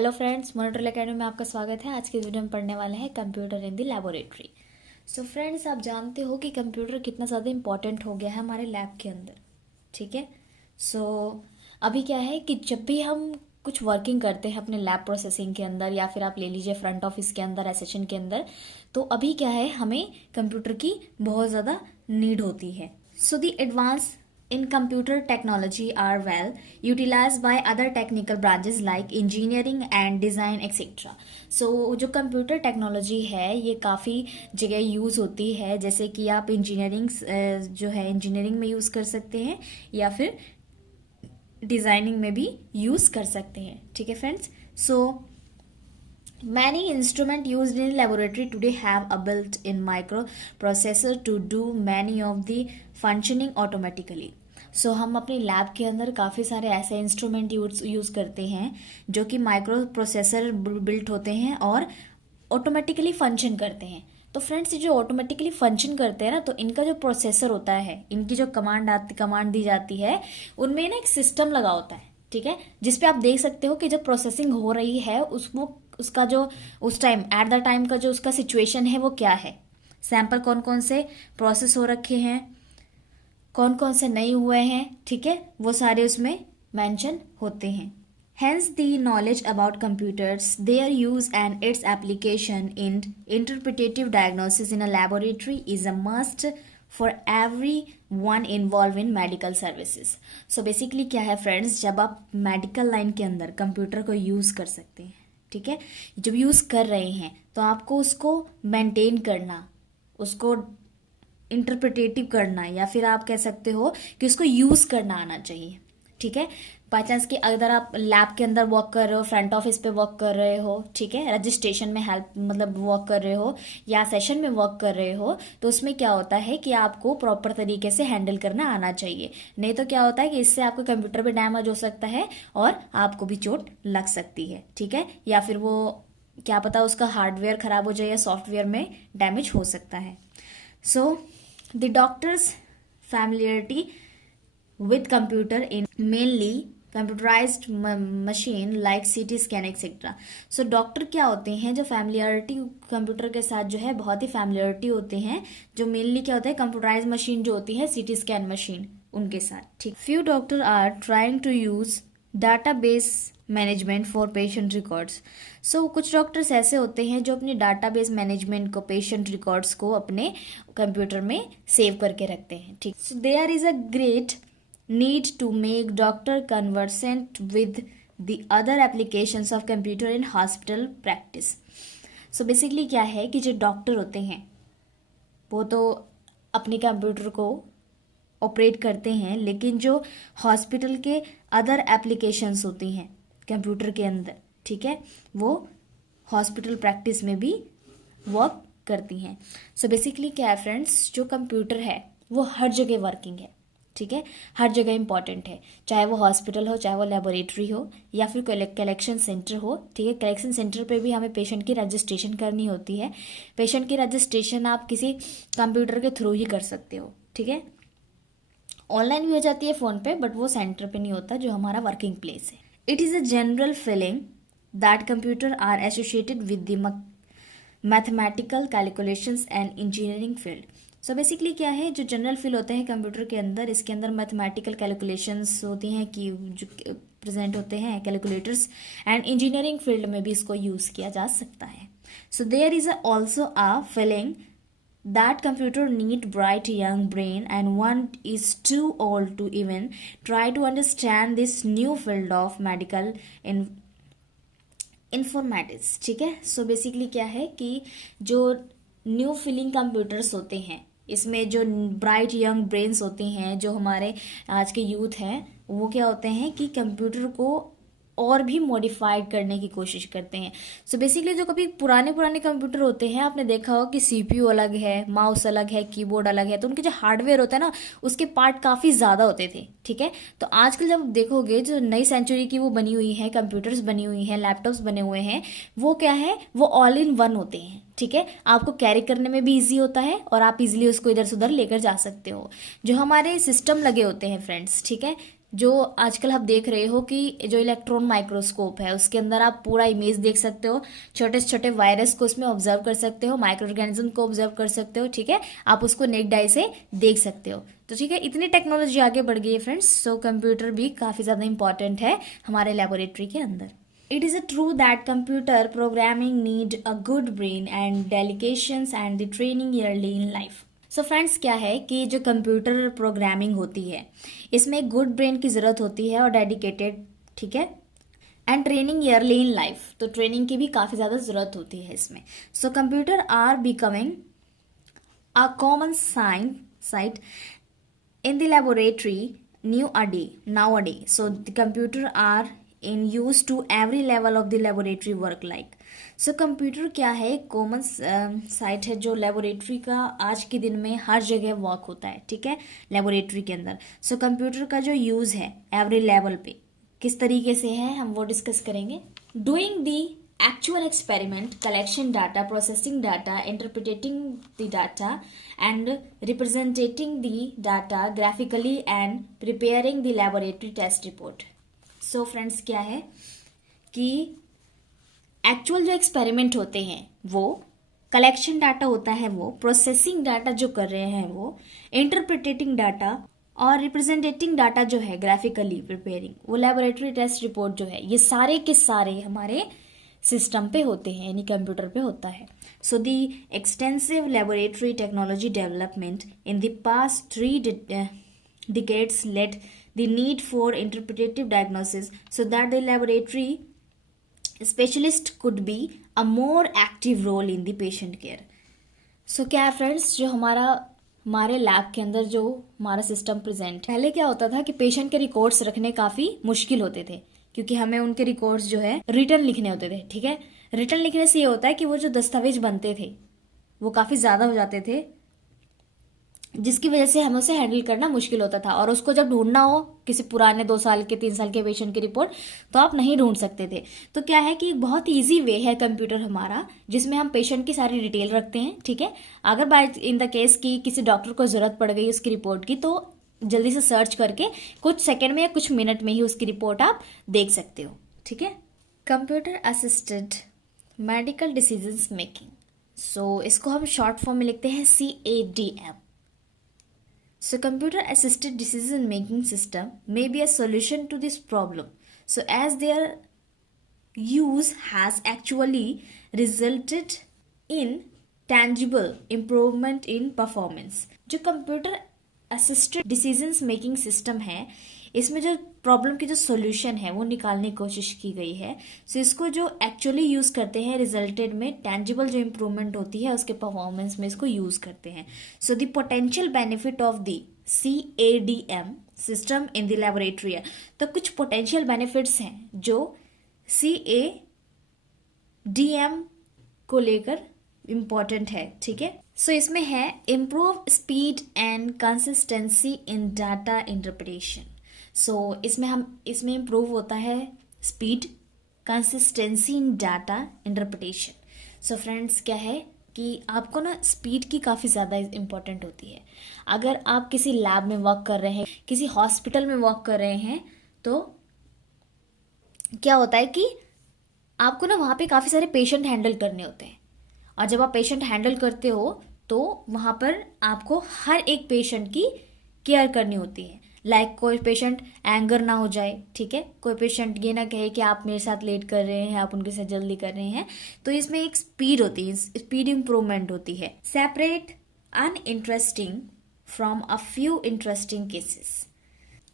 Hello friends, monitor academy में आपका स्वागत है। आज के वीडियो में पढ़ने वाले हैं computer in the laboratory. So friends, आप जानते हो कि कंप्यूटर कितना ज़्यादा इंपॉर्टेंट हो गया है हमारे लैब के अंदर। ठीक है। सो अभी क्या है कि जब भी हम कुछ वर्किंग करते हैं अपने लैब प्रोसेसिंग के अंदर, या फिर आप ले लीजिए फ्रंट ऑफिस के अंदर, एसेशन के अंदर, तो अभी क्या है, हमें कंप्यूटर की बहुत ज़्यादा नीड होती है। So the advance in computer technology are well utilized by other technical branches like engineering and design etc. So जो कंप्यूटर टेक्नोलॉजी है ये काफ़ी जगह यूज़ होती है, जैसे कि आप इंजीनियरिंग जो है इंजीनियरिंग में यूज़ कर सकते हैं या फिर डिज़ाइनिंग में भी यूज़ कर सकते हैं। ठीक है friends. So many instruments used in laboratory today have a built-in microprocessor to do many of the functioning automatically. सो हम अपने लैब के अंदर काफ़ी सारे ऐसे इंस्ट्रूमेंट यूज़ करते हैं जो कि माइक्रो प्रोसेसर बिल्ट होते हैं और ऑटोमेटिकली फंक्शन करते हैं। तो फ्रेंड्स, ये जो ऑटोमेटिकली फंक्शन करते हैं ना, तो इनका जो प्रोसेसर होता है, इनकी जो कमांड दी जाती है, उनमें ना एक सिस्टम लगा होता है। ठीक है, जिसपे आप देख सकते हो कि जब प्रोसेसिंग हो रही है उसका जो उस टाइम एट द टाइम का जो उसका सिचुएशन है वो क्या है, सैंपल कौन कौन से प्रोसेस हो रखे हैं, कौन कौन से नहीं हुए हैं। ठीक है, वो सारे उसमें मेंशन होते हैं। Hence, the knowledge about computers, their use and its application in interpretative diagnosis in a laboratory is a must for everyone involved in medical services. So basically क्या है फ्रेंड्स, जब आप मेडिकल लाइन के अंदर computer को use कर सकते हैं, ठीक है, जब यूज़ कर रहे हैं तो आपको उसको मेंटेन करना, उसको इंटरप्रिटेटिव करना, या फिर आप कह सकते हो कि उसको यूज़ करना आना चाहिए। ठीक है, बाई चांस कि अगर आप लैब के अंदर वर्क कर रहे हो, फ्रंट ऑफिस पे वर्क कर रहे हो, ठीक है, रजिस्ट्रेशन में हेल्प मतलब वर्क कर रहे हो, या सेशन में वर्क कर रहे हो, तो उसमें क्या होता है कि आपको प्रॉपर तरीके से हैंडल करना आना चाहिए। नहीं तो क्या होता है कि इससे आपके कंप्यूटर पे डैमेज हो सकता है और आपको भी चोट लग सकती है। ठीक है, या फिर वो क्या पता उसका हार्डवेयर खराब हो जाए या सॉफ्टवेयर में डैमेज हो सकता है। So the doctors familiarity with computer in mainly computerized machine like CT scan etc. So doctor क्या होते हैं जो फैमिलियरिटी कंप्यूटर के साथ जो है बहुत ही फैमिलियरिटी होते हैं, जो मेनली क्या होता है कंप्यूटराइज मशीन जो होती है CT स्कैन मशीन उनके साथ। ठीक, few doctor are trying to use database management for patient records. So कुछ डॉक्टर्स ऐसे होते हैं जो अपने डाटाबेस मैनेजमेंट को, पेशेंट रिकॉर्ड्स को अपने कंप्यूटर में सेव करके रखते हैं। ठीक, so there is a great need to make doctor conversant with the other applications of computer in hospital practice. So basically क्या है कि जो डॉक्टर होते हैं वो तो अपने कंप्यूटर को ऑपरेट करते हैं, लेकिन जो हॉस्पिटल के अदर एप्लीकेशंस होती हैं कंप्यूटर के अंदर, ठीक है, वो हॉस्पिटल प्रैक्टिस में भी वर्क करती हैं। सो बेसिकली क्या है फ्रेंड्स, जो कंप्यूटर है वो हर जगह वर्किंग है। ठीक है, हर जगह इंपॉर्टेंट है, चाहे वो हॉस्पिटल हो, चाहे वो लेबोरेटरी हो, या फिर कलेक्शन सेंटर हो। ठीक है, कलेक्शन सेंटर पे भी हमें पेशेंट की रजिस्ट्रेशन करनी होती है। पेशेंट की रजिस्ट्रेशन आप किसी कंप्यूटर के थ्रू ही कर सकते हो। ठीक है, ऑनलाइन भी हो जाती है फ़ोन पे, बट वो सेंटर पे नहीं होता जो हमारा वर्किंग प्लेस है। It is a general feeling that computer are associated with the mathematical calculations and engineering field. So basically क्या है, जो जनरल फील होते हैं कंप्यूटर के अंदर, इसके अंदर मैथमेटिकल कैलकुलेशंस होती हैं कि जो प्रेजेंट होते हैं कैलकुलेटर्स, एंड इंजीनियरिंग फील्ड में भी इसको यूज़ किया जा सकता है। So there is also a feeling that computer need bright young brain and one is too old to even try to understand this new field of medical informatics. ठीक है, सो basically क्या है कि जो न्यू फीलिंग कंप्यूटर्स होते हैं, इसमें जो ब्राइट यंग ब्रेन्स होती हैं, जो हमारे आज के यूथ हैं, वो क्या होते हैं कि कंप्यूटर को और भी मॉडिफाइड करने की कोशिश करते हैं। सो बेसिकली जो कभी पुराने कंप्यूटर होते हैं, आपने देखा हो कि CPU अलग है, माउस अलग है, कीबोर्ड अलग है, तो उनके जो हार्डवेयर होता है ना, उसके पार्ट काफ़ी ज़्यादा होते थे। ठीक है, तो आजकल जब देखोगे जो नई सेंचुरी की वो बनी हुई है, कंप्यूटर्स बनी हुई हैं, लैपटॉप्स बने हुए हैं, वो क्या है, वो ऑल इन वन होते हैं। ठीक है, आपको कैरी करने में भी ईजी होता है और आप इजीली उसको इधर से उधर लेकर जा सकते हो। जो हमारे सिस्टम लगे होते हैं फ्रेंड्स, ठीक है, जो आजकल आप देख रहे हो कि जो इलेक्ट्रॉन माइक्रोस्कोप है उसके अंदर आप पूरा इमेज देख सकते हो, छोटे से छोटे वायरस को उसमें ऑब्जर्व कर सकते हो, माइक्रो ऑर्गेनिज्म को ऑब्जर्व कर सकते हो, ठीक है, आप उसको नेक्ड आई से देख सकते हो। तो ठीक है, इतनी टेक्नोलॉजी आगे बढ़ गई है फ्रेंड्स, सो कंप्यूटर भी काफ़ी ज़्यादा इंपॉर्टेंट है हमारे लेबोरेटरी के अंदर। It is a true that computer programming need a good brain and dedications and the training early in life. So friends, क्या है कि जो कंप्यूटर प्रोग्रामिंग होती है इसमें एक गुड ब्रेन की ज़रूरत होती है और डेडिकेटेड, ठीक है, and training early in life, तो ट्रेनिंग की भी काफ़ी ज़्यादा ज़रूरत होती है इसमें। So computer are becoming a common sight in the laboratory nowadays. So the computer are in use to every level of the laboratory work like. So computer क्या है, एक कॉमन साइट है जो लेबोरेटरी का आज के दिन में हर जगह वर्क होता है, ठीक है, लेबोरेटरी के अंदर। सो कंप्यूटर का जो यूज़ है एवरी लेवल पे किस तरीके से है हम वो डिस्कस करेंगे। Doing the actual experiment, collection data, processing data, interpreting the data and representing the data graphically and preparing the laboratory test report. So friends, क्या है कि एक्चुअल जो एक्सपेरिमेंट होते हैं वो, कलेक्शन डाटा होता है वो, प्रोसेसिंग डाटा जो कर रहे हैं वो, इंटरप्रिटेटिंग डाटा और रिप्रेजेंटेटिंग डाटा जो है ग्राफिकली प्रिपेयरिंग, वो लेबोरेटरी टेस्ट रिपोर्ट जो है, ये सारे के सारे हमारे सिस्टम पे होते हैं, यानी कंप्यूटर पे होता है। So the extensive laboratory technology development in the past 3 decades led the need for interpretive diagnosis so that the laboratory specialist could be a more active role in the patient care. So क्या है friends, जो हमारे lab के अंदर जो हमारा system present, पहले क्या होता था कि पेशेंट के रिकॉर्ड्स रखने काफ़ी मुश्किल होते थे क्योंकि हमें उनके रिकॉर्ड्स जो है रिटर्न लिखने होते थे, ठीक है। रिटर्न लिखने से ये होता है कि वो जो दस्तावेज बनते थे वो काफ़ी ज़्यादा हो जाते थे, जिसकी वजह से हमें उसे हैंडल करना मुश्किल होता था, और उसको जब ढूंढना हो किसी पुराने 2 साल के 3 साल के पेशेंट की रिपोर्ट तो आप नहीं ढूंढ सकते थे। तो क्या है कि बहुत ईजी वे है कंप्यूटर हमारा, जिसमें हम पेशेंट की सारी डिटेल रखते हैं, ठीक है। अगर बाय इन द केस कि किसी डॉक्टर को ज़रूरत पड़ गई उसकी रिपोर्ट की, तो जल्दी से सर्च करके कुछ सेकेंड में या कुछ मिनट में ही उसकी रिपोर्ट आप देख सकते हो, ठीक है। Computer assisted medical decisions making, so इसको हम शॉर्ट फॉर्म में लिखते हैं CADM। So computer assisted decision making system may be a solution to this problem. So as their use has actually resulted in tangible improvement in performance. जो computer assisted decisions making system है इसमें जो problem की जो solution है वो निकालने की कोशिश की गई है। सो इसको जो एक्चुअली यूज़ करते हैं रिजल्टेड में टेंजिबल जो इम्प्रूवमेंट होती है उसके परफॉर्मेंस में इसको यूज़ करते हैं। So the potential benefit of the CADM system in the laboratory है, तो कुछ पोटेंशियल बेनिफिट्स हैं जो CADM को लेकर इम्पॉर्टेंट है, ठीक है। सो इसमें है improve speed and consistency in data interpretation. So इसमें इम्प्रूव होता है speed, consistency in data interpretation. So friends क्या है कि आपको ना स्पीड की काफ़ी ज़्यादा इम्पोर्टेंट होती है। अगर आप किसी लैब में वर्क कर रहे हैं, किसी हॉस्पिटल में वर्क कर रहे हैं, तो क्या होता है कि आपको ना वहाँ पे काफ़ी सारे पेशेंट हैंडल करने होते हैं, और जब आप पेशेंट हैंडल करते हो तो वहाँ पर आपको हर एक पेशेंट की केयर करनी होती है। लाइक कोई पेशेंट एंगर ना हो जाए, ठीक है, कोई पेशेंट ये ना कहे कि आप मेरे साथ लेट कर रहे हैं, आप उनके साथ जल्दी कर रहे हैं। तो इसमें एक स्पीड होती है, स्पीड इम्प्रूवमेंट होती है। Separate uninteresting from a few interesting cases.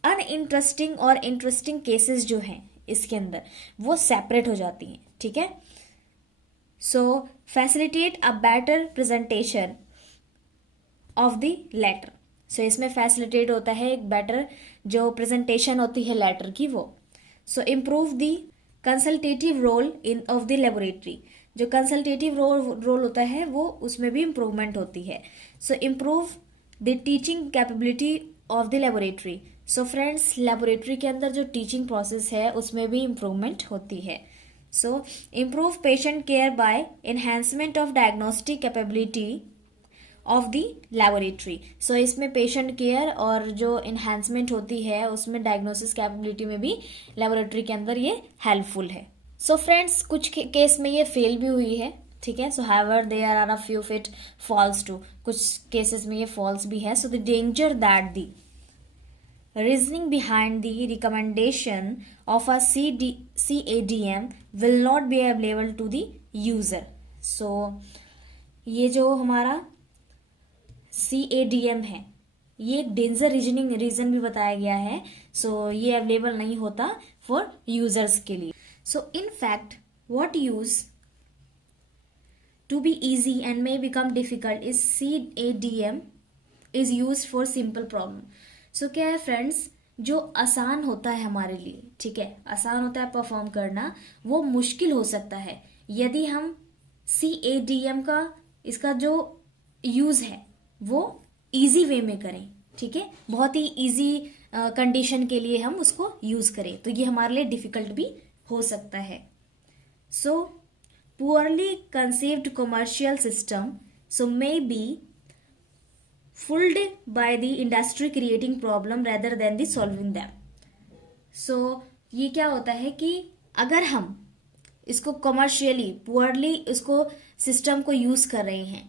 Uninteresting और इंटरेस्टिंग केसेस जो हैं इसके अंदर वो सेपरेट हो जाती हैं, ठीक है। So facilitate a better presentation of the letter. So इसमें फैसिलिटेट होता है एक बेटर जो प्रेजेंटेशन होती है लेटर की वो। So improve the consultative role in of the laboratory. जो कंसल्टेटिव रोल होता है वो उसमें भी इम्प्रूवमेंट होती है। So improve the teaching capability of the laboratory. So friends laboratory के अंदर जो टीचिंग प्रोसेस है उसमें भी इम्प्रूवमेंट होती है। So improve patient care by enhancement of diagnostic capability of the laboratory. So इसमें पेशेंट केयर और जो इन्हांसमेंट होती है उसमें डायग्नोसिस कैपेबिलिटी में भी लैबोरेटरी के अंदर ये हेल्पफुल है। सो फ्रेंड्स कुछ केस में ये फेल भी हुई है, ठीक है। So however there are a few of it falls to, कुछ केसेस में ये फॉल्स भी है। So the danger that the reasoning behind the recommendation of a CADM will not be available to the user. So ये जो हमारा CADM है ये एक डेंजर रीजन भी बताया गया है। सो ये अवेलेबल नहीं होता फॉर यूजर्स के लिए। So in fact what use to be easy and may become difficult is CADM is used for simple problem. So क्या है फ्रेंड्स, जो आसान होता है हमारे लिए, ठीक है, आसान होता है परफॉर्म करना, वो मुश्किल हो सकता है यदि हम CADM का इसका जो यूज है वो इजी वे में करें, ठीक है, बहुत ही इजी कंडीशन के लिए हम उसको यूज करें, तो ये हमारे लिए डिफिकल्ट भी हो सकता है। सो poorly conceived commercial system so may be fooled by the industry creating problem rather than the solving them. So ये क्या होता है कि अगर हम इसको कमर्शियली पुअरली इसको सिस्टम को यूज कर रहे हैं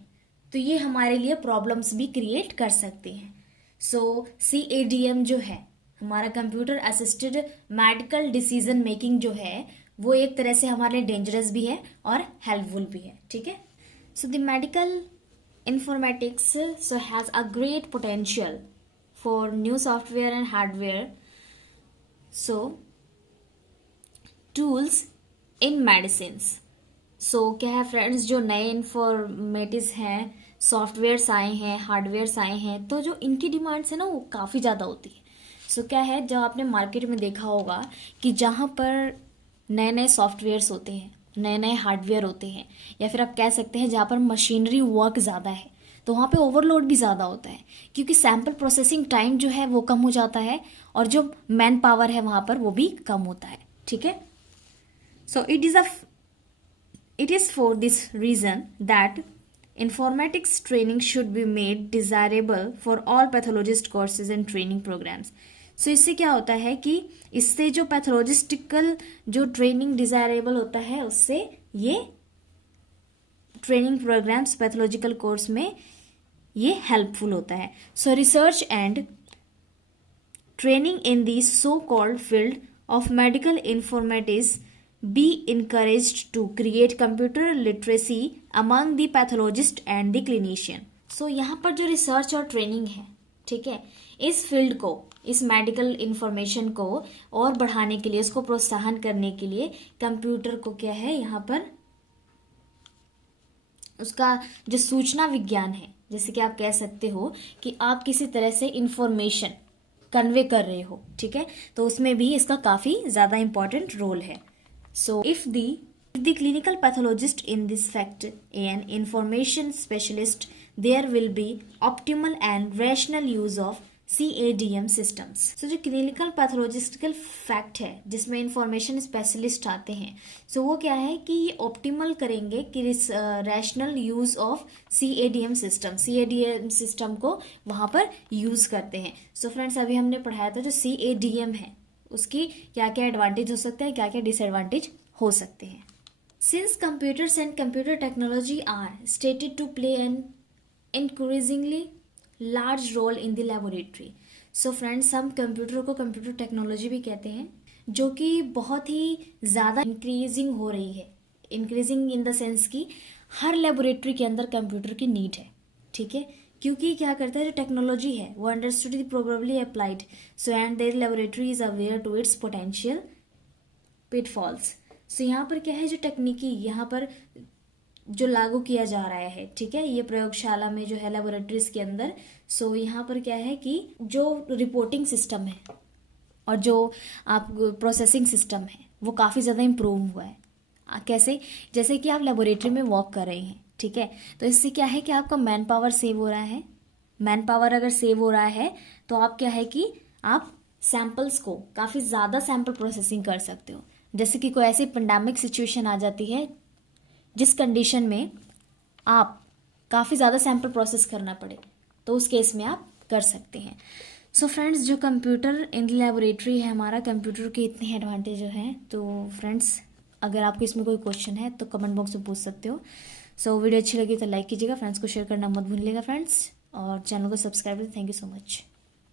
तो ये हमारे लिए प्रॉब्लम्स भी क्रिएट कर सकते हैं। सो CADM जो है हमारा computer assisted medical decision making जो है वो एक तरह से हमारे लिए डेंजरस भी है और हेल्पफुल भी है, ठीक है। So the medical informatics so has a great potential for new software and hardware so tools in medicine. So क्या है फ्रेंड्स, जो नए इंफॉर्मेटिक्स हैं, सॉफ्टवेयर्स आए हैं, हार्डवेयर्स आए हैं, तो जो इनकी डिमांड्स है ना वो काफ़ी ज़्यादा होती है। सो क्या है, जब आपने मार्केट में देखा होगा कि जहाँ पर नए नए सॉफ्टवेयर्स होते हैं, नए नए हार्डवेयर होते हैं, या फिर आप कह सकते हैं जहाँ पर मशीनरी वर्क ज़्यादा है, तो वहाँ पे ओवरलोड भी ज़्यादा होता है क्योंकि सैम्पल प्रोसेसिंग टाइम जो है वो कम हो जाता है और जो मैन पावर है वहाँ पर वो भी कम होता है, ठीक है। सो it is for this reason that informatics training should be made desirable for all pathologist courses and training programs. सो इससे क्या होता है कि इससे जो पैथोलॉजिस्टिकल जो ट्रेनिंग डिजायरेबल होता है उससे ये ट्रेनिंग प्रोग्राम्स पैथोलॉजिकल कोर्स में ये हेल्पफुल होता है। सो research and training in the so called field of medical informatics be encouraged to create computer literacy among the pathologist and the clinician. So यहाँ पर जो रिसर्च और ट्रेनिंग है, ठीक है, इस फील्ड को, इस मेडिकल इंफॉर्मेशन को और बढ़ाने के लिए, इसको प्रोत्साहन करने के लिए कंप्यूटर को क्या है यहाँ पर उसका जो सूचना विज्ञान है, जैसे कि आप कह सकते हो कि आप किसी तरह से इंफॉर्मेशन कन्वे कर रहे हो, ठीक है, तो उसमें भी इसका काफ़ी ज़्यादा इंपॉर्टेंट रोल है। So if the clinical pathologist in this fact an information specialist, there will be optimal and rational use of CADM systems. So जो clinical pathological fact है जिसमें information specialist आते हैं, so वो क्या है कि ये optimal करेंगे कि rational use of CADM system को वहाँ पर use करते हैं। So friends अभी हमने पढ़ाया था जो CADM है उसकी क्या क्या एडवांटेज हो सकते हैं, क्या क्या डिसएडवांटेज हो सकते हैं। Since computers and computer technology are stated to play an increasingly large role in the laboratory. So friends हम कंप्यूटर को कंप्यूटर टेक्नोलॉजी भी कहते हैं, जो कि बहुत ही ज़्यादा इंक्रीजिंग हो रही है। इंक्रीजिंग इन द सेंस कि हर लेबोरेटरी के अंदर कंप्यूटर की नीड है, ठीक है, क्योंकि क्या करता है जो टेक्नोलॉजी है वो understood probably applied so and their laboratory is aware to its potential pitfalls. So यहाँ पर क्या है जो तकनीकी यहाँ पर जो लागू किया जा रहा है, ठीक है, ये प्रयोगशाला में जो है लेबोरेटरीज के अंदर। सो यहाँ पर क्या है कि जो रिपोर्टिंग सिस्टम है और जो आप प्रोसेसिंग सिस्टम है वो काफ़ी ज़्यादा इम्प्रूव हुआ है। कैसे, जैसे कि आप लेबोरेटरी में वर्क कर रहे हैं, ठीक है, तो इससे क्या है कि आपका मैन पावर सेव हो रहा है। मैन पावर अगर सेव हो रहा है तो आप क्या है कि आप सैंपल्स को काफ़ी ज़्यादा सैंपल प्रोसेसिंग कर सकते हो। जैसे कि कोई ऐसी पेंडेमिक सिचुएशन आ जाती है जिस कंडीशन में आप काफ़ी ज़्यादा सैम्पल प्रोसेस करना पड़े, तो उस केस में आप कर सकते हैं। सो फ्रेंड्स, जो कंप्यूटर इन द लेबोरेटरी है हमारा, कंप्यूटर के इतने एडवांटेज हैं। तो फ्रेंड्स, अगर आपको इसमें कोई क्वेश्चन है तो कमेंट बॉक्स में पूछ सकते हो। सो वीडियो अच्छी लगी तो लाइक कीजिएगा, फ्रेंड्स को शेयर करना मत भूलिएगा फ्रेंड्स, और चैनल को सब्सक्राइब करें। Thank you so much.